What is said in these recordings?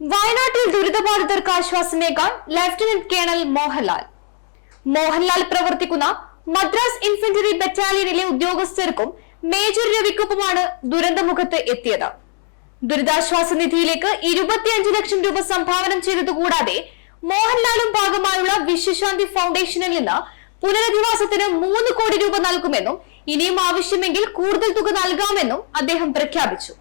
വയനാട്ടിൽ ദുരിതബാധിതർക്ക് ആശ്വാസമേകാൻ ലഫ്റ്റനന്റ് കേണൽ മോഹൻലാൽ. മോഹൻലാൽ പ്രവർത്തിക്കുന്ന മദ്രാസ് ഇൻഫൻട്രി ബറ്റാലിയനിലെ ഉദ്യോഗസ്ഥർക്കും മേജർ രവിക്കൊപ്പമാണ് ദുരന്തമുഖത്ത് എത്തിയത്. ദുരിതാശ്വാസ നിധിയിലേക്ക് ഇരുപത്തിയഞ്ച് ലക്ഷം രൂപ സംഭാവന ചെയ്തതുകൂടാതെ മോഹൻലാലും ഭാഗമായുള്ള വിശ്വശാന്തി ഫൗണ്ടേഷനിൽ നിന്ന് പുനരധിവാസത്തിന് മൂന്ന് കോടി രൂപ നൽകുമെന്നും ഇനിയും ആവശ്യമെങ്കിൽ കൂടുതൽ തുക നൽകാമെന്നും അദ്ദേഹം പ്രഖ്യാപിച്ചു.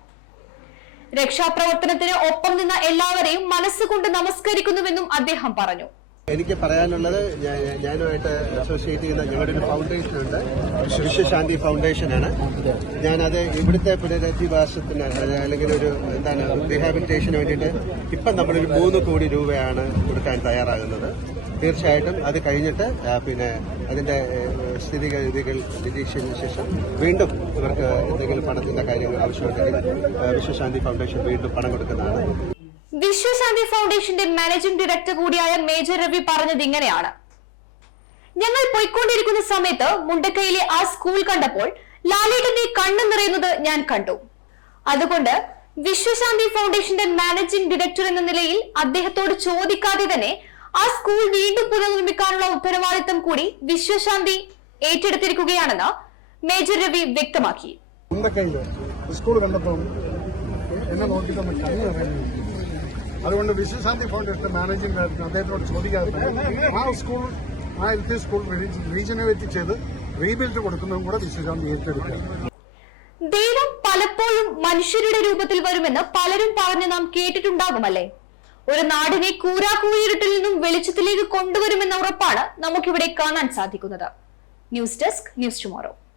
രക്ഷാപ്രവർത്തനത്തിന് ഒപ്പം നിന്ന എല്ലാവരെയും മനസ്സുകൊണ്ട് നമസ്കരിക്കുന്നുവെന്നും അദ്ദേഹം പറഞ്ഞു എനിക്ക് പറയാനുള്ളത് ഞാനുമായിട്ട് അസോസിയേറ്റ് ചെയ്യുന്ന ഞങ്ങളുടെ ഒരു ഫൗണ്ടേഷൻ ഉണ്ട്. വിശ്വശാന്തി ഫൗണ്ടേഷനാണ് ഞാനത് ഇവിടുത്തെ പുനരധിവാസത്തിന് അല്ലെങ്കിൽ ഒരു എന്താണ് റീഹാബിലിറ്റേഷന് വേണ്ടിയിട്ട് ഇപ്പം നമ്മളൊരു മൂന്ന് കോടി രൂപയാണ് കൊടുക്കാൻ തയ്യാറാകുന്നത്. തീർച്ചയായിട്ടും അത് കഴിഞ്ഞിട്ട് പിന്നെ അതിന്റെ സ്ഥിതിഗതികൾ നിരീക്ഷിച്ചതിന് ശേഷം വീണ്ടും ഇവർക്ക് എന്തെങ്കിലും പണത്തിന്റെ കാര്യങ്ങൾ ആവശ്യമുണ്ടെങ്കിൽ വിശ്വശാന്തി ഫൗണ്ടേഷൻ വീണ്ടും പണം കൊടുക്കുന്നതാണ്. വിശ്വശാന്തി ഫൗണ്ടേഷന്റെ മാനേജിംഗ് ഡയറക്ടർ കൂടിയായ മേജർ രവി പറഞ്ഞത് ഇങ്ങനെയാണ്. ഞങ്ങൾ പോയിക്കൊണ്ടിരിക്കുന്ന സമയത്ത് മുണ്ടക്കയിലെ ആ സ്കൂൾ കണ്ടപ്പോൾ ലാലേട്ടന്റെ കണ്ണു നിറയുന്നത് ഞാൻ കണ്ടു. അതുകൊണ്ട് വിശ്വശാന്തി ഫൗണ്ടേഷന്റെ മാനേജിംഗ് ഡയറക്ടർ എന്ന നിലയിൽ അദ്ദേഹത്തോട് ചോദിക്കാതെ തന്നെ ആ സ്കൂൾ വീണ്ടും പുനർനിർമ്മിക്കാനുള്ള ഉത്തരവാദിത്തം കൂടി വിശ്വശാന്തി ഏറ്റെടുത്തിരിക്കുകയാണെന്ന് മേജർ രവി വ്യക്തമാക്കി. സ്കൂൾ കണ്ടപ്പോൾ എന്നെ നോക്കി കണ്ണു പറയുന്നു അതുകൊണ്ട് വിശ്വശാന്തി ഫൗണ്ടേഷൻ മാനേജിംഗ് ഡയറക്ടർ അദ്ദേഹത്തോട് ചോദിക്കാറുണ്ട്. ആ സ്കൂൾ ആ എൽ പി സ്കൂൾ റീജനറേറ്റ് ചെയ്ത് റീബിൽഡ് കൊടുക്കുന്നതും കൂടെ വിശ്വശാന്തി ഏറ്റെടുക്കുക. ദൈവം പലപ്പോഴും മനുഷ്യരുടെ രൂപത്തിൽ വരുമെന്ന് പലരും പറഞ്ഞ് നാം കേട്ടിട്ടുണ്ടാകുമല്ലേ? ഒരു നാടിനെ കൂരാക്കൂരിട്ടിൽ നിന്നും വെളിച്ചത്തിലേക്ക് കൊണ്ടുവരുമെന്ന ഉറപ്പാണ് നമുക്കിവിടെ കാണാൻ സാധിക്കുന്നത്. News desk news tomorrow.